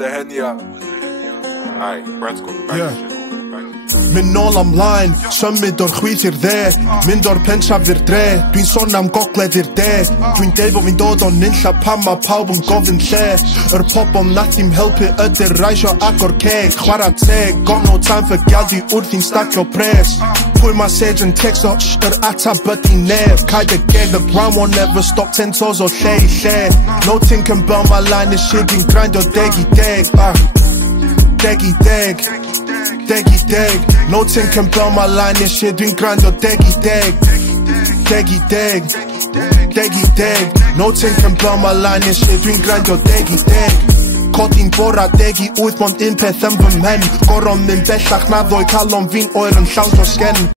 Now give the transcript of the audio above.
the Henny out. Aye, Brad's got the bang shit. Mynd nôl ymlaen, symud o'r chwith i'r dde, mynd o'r pentraf i'r dre, dwi'n sôn am gogledd i'r de. Dwi'n deud fod fi'n dod o'n nunlla pan ma pawb yn gofyn lle. Yr pobol na ti'n helpu ydy'r raisio agor ceg. Chwarae teg, got no time for galdi wrth i'n stacio pres. Pwy ma sage yn texto, yr atab ydi nef. Caid y geg, the ground won't never stop 10 toes o lle I lle. No thing can burn my line, this shit dwi'n grind o deg I deg. Deg I deg, deg I deg. No thing can burn my line, this shit dwi'n grind o deg I deg. Deg I deg, deg I deg. No thing can burn my line, this shit dwi'n grind o deg I deg. Codi'n bora deg I 8 mond un peth yn fy mhen. Goron mynd bellach na ddoi calon fi'n oer yn llawn o sgen.